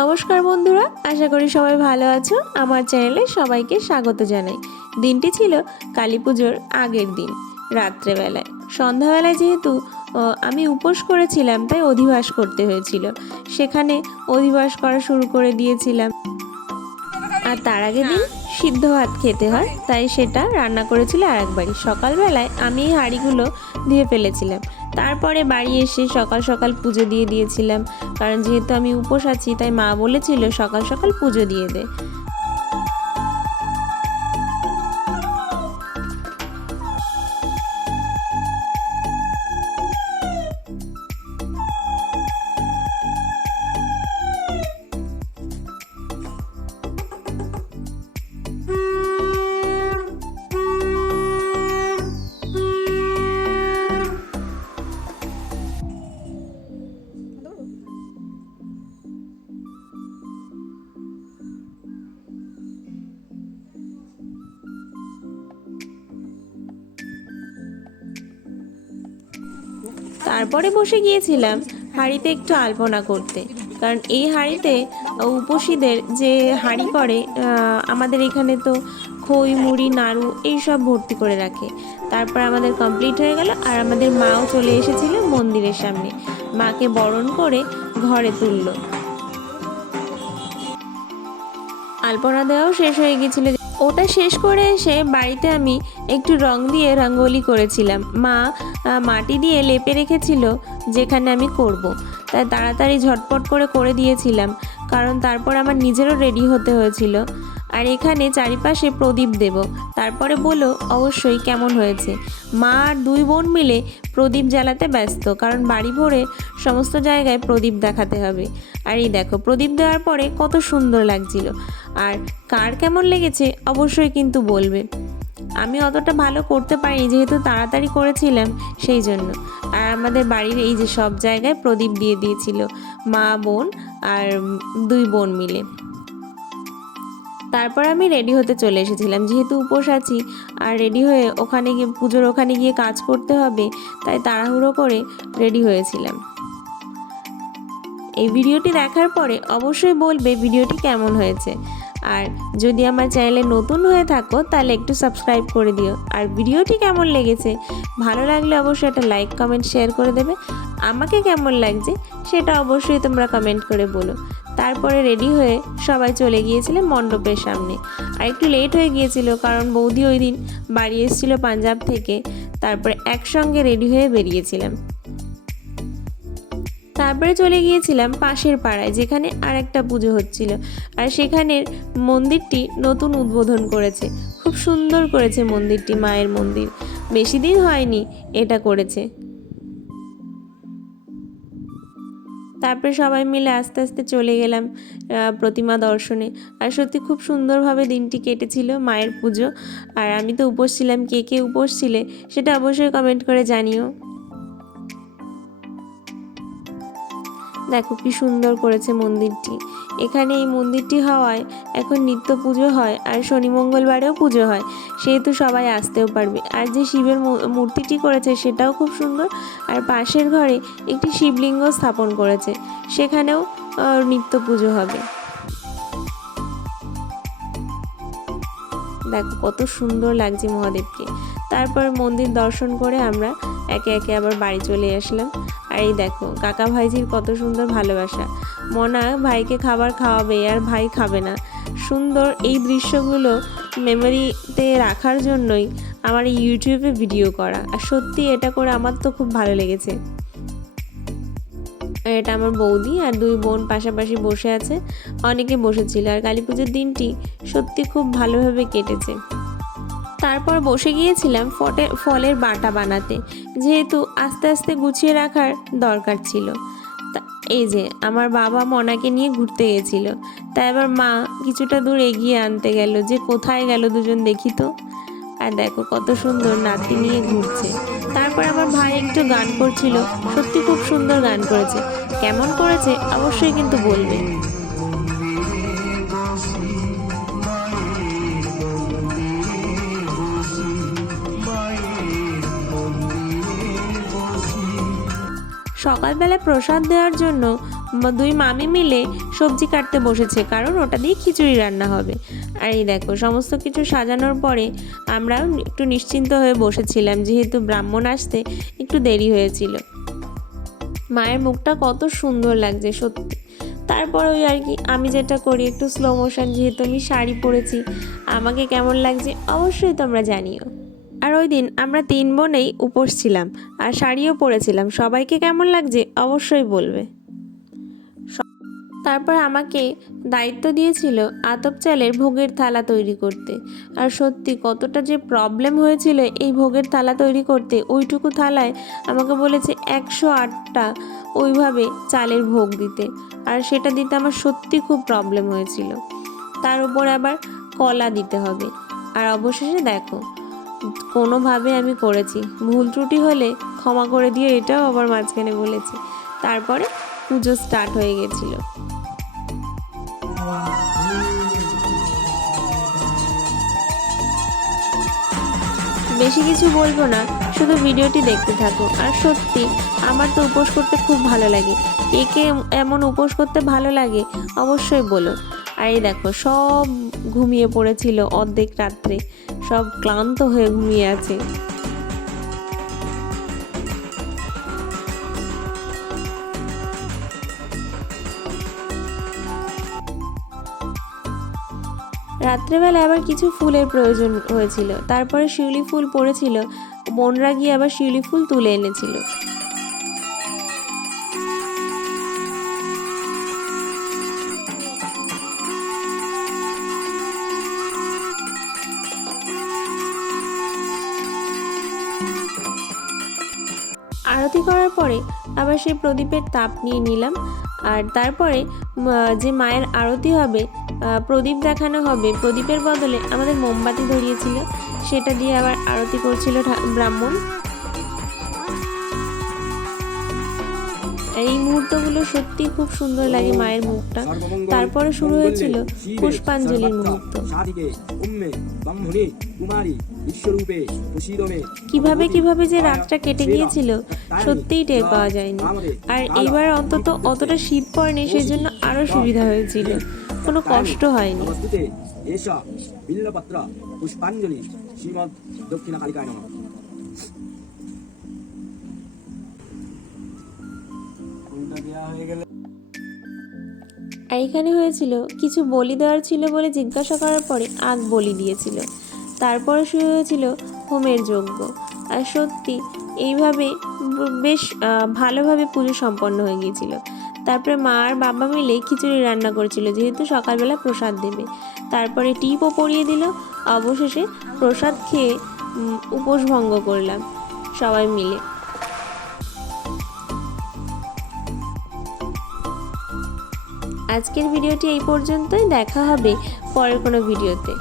নমস্কার বন্ধুরা, আশা করি সবাই ভালো আছো। আমার চ্যানেলে সবাইকে স্বাগত জানাই। দিনটি ছিল কালী পুজোর আগের দিন রাত্রেবেলায়। সন্ধ্যাবেলায় যেহেতু আমি উপোস করেছিলাম, তাই অধিবাস করতে হয়েছিল। সেখানে অধিবাস করা শুরু করে দিয়েছিলাম। আর তার আগের দিন সিদ্ধ ভাত খেতে হয়, তাই সেটা রান্না করেছিল আরেকবারই। সকালবেলায় আমি এই হাঁড়িগুলো ধুয়ে ফেলেছিলাম। তারপরে বাড়ি এসে সকাল সকাল পুজো দিয়ে দিয়েছিলাম, কারণ যেহেতু আমি উপোস আছি, তাই মা বলেছিল সকাল সকাল পুজো দিয়ে দে। তারপরে বসে গিয়েছিলাম হাঁড়িতে একটু আলপনা করতে, কারণ এই হাঁড়িতে উপসীদের যে হাঁড়ি করে, আমাদের এখানে তো খই মুড়ি নাড়ু এইসব ভর্তি করে রাখে। তারপর আমাদের কমপ্লিট হয়ে গেল, আর আমাদের মাও চলে এসেছিল মন্দিরের সামনে। মাকে বরণ করে ঘরে তুললো। আলপনা দেওয়াও শেষ হয়ে গেছিল। ওটা শেষ করে এসে বাড়িতে আমি একটু রং দিয়ে রঙ্গোলি করেছিলাম। মা মাটি দিয়ে লেপে রেখেছিল যেখানে আমি করব, তাই তাড়াতাড়ি ঝটপট করে দিয়েছিলাম, কারণ তারপর আমার নিজেরও রেডি হতে হয়েছিল। আর এখানে চারিপাশে প্রদীপ দেব। তারপরে বলো অবশ্যই কেমন হয়েছে। মা আর দুই বোন মিলে প্রদীপ জ্বালাতে ব্যস্ত, কারণ বাড়ি ভরে সমস্ত জায়গায় প্রদীপ দেখাতে হবে। আর এই দেখো, প্রদীপ দেওয়ার পরে কত সুন্দর লাগছিল। আর কার কেমন লেগেছে অবশ্যই কিন্তু বলবে। আমি অতটা ভালো করতে পারিনি, যেহেতু তাড়াতাড়ি করেছিলাম সেই জন্য। আর আমাদের বাড়ির এই যে সব জায়গায় প্রদীপ দিয়ে দিয়েছিল মা বোন আর দুই বোন মিলে। তারপর আমি রেডি হতে চলে এসেছিলাম, যেহেতু উপোস আছি আর রেডি হয়ে ওখানে গিয়ে পুজোর ওখানে গিয়ে কাজ করতে হবে, তাই তাড়াহুড়ো করে রেডি হয়েছিলাম। এই ভিডিওটি দেখার পরে অবশ্যই বলবে ভিডিওটি কেমন হয়েছে। আর যদি আমার চ্যানেলে নতুন হয়ে থাকো তাহলে একটু সাবস্ক্রাইব করে দিও। আর ভিডিওটি কেমন লেগেছে, ভালো লাগলে অবশ্যই একটা লাইক কমেন্ট শেয়ার করে দেবে। আমাকে কেমন লাগছে সেটা অবশ্যই তোমরা কমেন্ট করে বলো। তারপরে রেডি হয়ে সবাই চলে গিয়েছিলাম মণ্ডপের সামনে। আর একটু লেট হয়ে গিয়েছিল, কারণ বৌদি ওই দিন বাড়ি এসেছিলো পাঞ্জাব থেকে। তারপরে একসঙ্গে রেডি হয়ে বেরিয়েছিলাম। তারপরে চলে গিয়েছিলাম পাশের পাড়ায়, যেখানে আর একটা পুজো হচ্ছিল। আর সেখানের মন্দিরটি নতুন উদ্বোধন করেছে, খুব সুন্দর করেছে মন্দিরটি। মায়ের মন্দির বেশি দিন হয়নি এটা করেছে। তারপরে সবাই মিলে আস্তে আস্তে চলে গেলাম প্রতিমা দর্শনে। আর সত্যি খুব সুন্দরভাবে দিনটি কেটেছিল মায়ের পুজো। আর আমি তো উপোস ছিলাম, কে কে উপোস ছিলে সেটা অবশ্যই কমেন্ট করে জানিও। দেখো কি সুন্দর করেছে মন্দিরটি। এখানে এই মন্দিরটি হওয়ায় এখন নিত্য পুজো হয়, আর শনি মঙ্গলবারেও পুজো হয়, সেহেতু সবাই আসতেও পারবে। আর যে শিবের মূর্তিটি করেছে সেটাও খুব সুন্দর। আর পাশের ঘরে একটি শিবলিঙ্গ স্থাপন করেছে, সেখানেও নিত্য পুজো হবে। দেখো কত সুন্দর লাগছে মহাদেবকে। তারপর মন্দির দর্শন করে আমরা একে একে আবার বাড়ি চলে আসলাম। আর এই দেখো কাকা ভাইজির কত সুন্দর ভালোবাসা। মনা ভাইকে খাবার খাওয়াবে আর ভাই খাবে না। সুন্দর এই দৃশ্যগুলো মেমোরিতে রাখার জন্যই আমার এই ইউটিউবে ভিডিও করা। আর সত্যি এটা করে আমার তো খুব ভালো লেগেছে। আর এটা আমার বৌদি আর দুই বোন পাশাপাশি বসে আছে, অনেকে বসেছিল। আর কালী পুজোর দিনটি সত্যি খুব ভালোভাবে কেটেছে। তারপর বসে গিয়েছিলাম ফলের বাটা বানাতে, যেহেতু আস্তে আস্তে গুছিয়ে রাখার দরকার ছিল। এই যে আমার বাবা মনাকে নিয়ে ঘুরতে গেছিল, তাই এবার মা কিছুটা দূর এগিয়ে আনতে গেল, যে কোথায় গেল দুজন দেখি তো। আর দেখো কত সুন্দর নাতি নিয়ে ঘুরছে। তারপর আমার ভাই একটু গান করছিল, সত্যি খুব সুন্দর গান করেছে। কেমন করেছে অবশ্যই কিন্তু বলবে। সকালবেলা প্রসাদ দেওয়ার জন্য দুই মামি মিলে সবজি কাটতে বসেছে, কারণ ওটা দিয়ে খিচুড়ি রান্না হবে। আর এই দেখো সমস্ত কিছু সাজানোর পরে আমরা একটু নিশ্চিন্ত হয়ে বসেছিলাম, যেহেতু ব্রাহ্মণ আসতে একটু দেরি হয়েছিল। মায়ের মুখটা কত সুন্দর লাগছে সত্যি। তারপর ওই আর কি, আমি যেটা করি একটু স্লো মোশন, যেহেতু আমি শাড়ি পরেছি, আমাকে কেমন লাগছে অবশ্যই তোমরা জানিও। আর ওই দিন আমরা 3 বোনেই উপোস ছিলাম আর শাড়িও পরেছিলাম, সবাইকে কেমন লাগছে অবশ্যই বলবে। তারপর আমাকে দায়িত্ব দিয়েছিল আতপ চালের ভোগের থালা তৈরি করতে। আর সত্যি কতটা যে প্রবলেম হয়েছিল এই ভোগের থালা তৈরি করতে। ওইটুকু থালায় আমাকে বলেছে 108টা ওইভাবে চালের ভোগ দিতে, আর সেটা দিতে আমার সত্যি খুব প্রবলেম হয়েছিল। তার উপর আবার কলা দিতে হবে। আর অবশেষে দেখো কোনোভাবে আমি করেছি, ভুল ত্রুটি হলে ক্ষমা করে দিও, এটাও আবার মাঝখানে বলেছি। তারপরে পুজো স্টার্ট হয়ে গেছিলো। বেশি কিছু বলবো না, শুধু ভিডিওটি দেখতে থাকো। আর সত্যি আমার তো উপোস করতে খুব ভালো লাগে। কে কে এমন উপোস করতে ভালো লাগে অবশ্যই বলো। আর এই দেখো সব ঘুমিয়ে পড়েছিল অর্ধেক রাত্রে, সব ক্লান্ত হয়ে ঘুমিয়ে আছে। রাত্রেবেলা আবার কিছু ফুলের প্রয়োজন হয়েছিল, তারপরে শিউলি ফুল পড়েছিল, বোনরা গিয়ে আবার শিউলি ফুল তুলে এনেছিল। আরতি করার পরে আবার সেই প্রদীপের তাপ নিয়ে নিলাম। আর তারপরে যে মায়ের আরতি হবে, প্রদীপ দেখানো হবে, প্রদীপের বদলে আমাদের মোমবাতি ধরিয়েছিল, সেটা দিয়ে আবার আরতি করছিল ব্রাহ্মণ। এই মুহূর্তগুলো সত্যি খুব সুন্দর লাগে, মায়ের মুখটা। তারপরে শুরু হয়েছিল পুষ্পাঞ্জলির মুহূর্ত। কিভাবে কিভাবে যে রাতটা কেটে গিয়েছিল সত্যিই টের পাওয়া যায়নি। আর এইবার অন্তত অতটা শীত পড়েনি, সেই জন্য আরো সুবিধা হয়েছিল, কোনো কষ্ট হয়নি। আর এখানে হয়েছিল কিছু বলি দেওয়ার ছিল বলে জিজ্ঞাসা করার পরে আগ বলি দিয়েছিল। তারপরে শুরু হয়েছিল হোমের যজ্ঞ। আর সত্যি এইভাবে বেশ ভালোভাবে পুজো সম্পন্ন হয়ে গিয়েছিল। তারপরে মা আর বাবা মিলে খিচুড়ি রান্না করেছিল, যেহেতু সকালবেলা প্রসাদ দেবে। তারপরে টিপও পরিয়ে দিল। অবশেষে প্রসাদ খেয়ে উপোস ভঙ্গ করলাম সবাই মিলে। আজকের ভিডিওটি এই পর্যন্তই, দেখা হবে পরের কোনো ভিডিওতে।